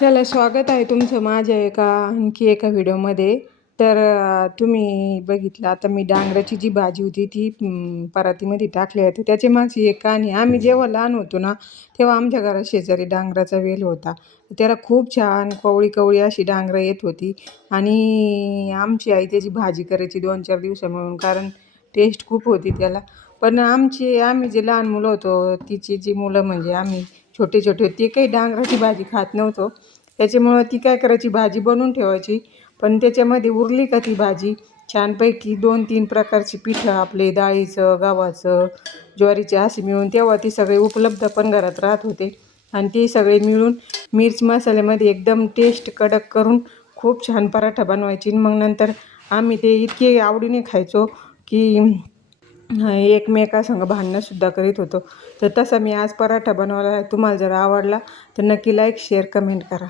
चला स्वागत आहे तुमचं माझ्या एका आणखी एका व्हिडिओमध्ये. तर तुम्ही बघितलं आता मी डांगराची जी भाजी होती ती परातीमध्ये टाकली होती. त्याची माझी एक कहाणी आम्ही जेव्हा लहान होतो ना तेव्हा आमच्या घरात शेजारी डांगराचा वेल होता. त्याला खूप छान कवळी कवळी अशी डांगरं येत होती. आणि आमची आई त्याची भाजी करायची दोन चार दिवसा मिळून कारण टेस्ट खूप होती त्याला. पण आमची आम्ही जे लहान मुलं होतो तिची जी मुलं म्हणजे आम्ही छोटे छोटे ते काही डांगराची भाजी खात नव्हतो. त्याच्यामुळं ती काय करायची? भाजी बनवून ठेवायची. पण त्याच्यामध्ये उरली का ती भाजी? छानपैकी दोन तीन प्रकारची पिठं आपले डाळीचं गव्हाचं ज्वारीचे असे मिळून तेव्हा ती सगळे उपलब्ध पण घरात राहत होते. आणि ते सगळे मिळून मिर्च मसाल्यामध्ये एकदम टेस्ट कडक करून खूप छान पराठा बनवायची. मग नंतर आम्ही ते इतके आवडीने खायचो की एकमेकासंग भांडणंसुद्धा करीत होतो. तर तसा मी आज पराठा बनवला आहे तुम्हाला जर आवडला तर नक्की लाईक शेअर कमेंट करा.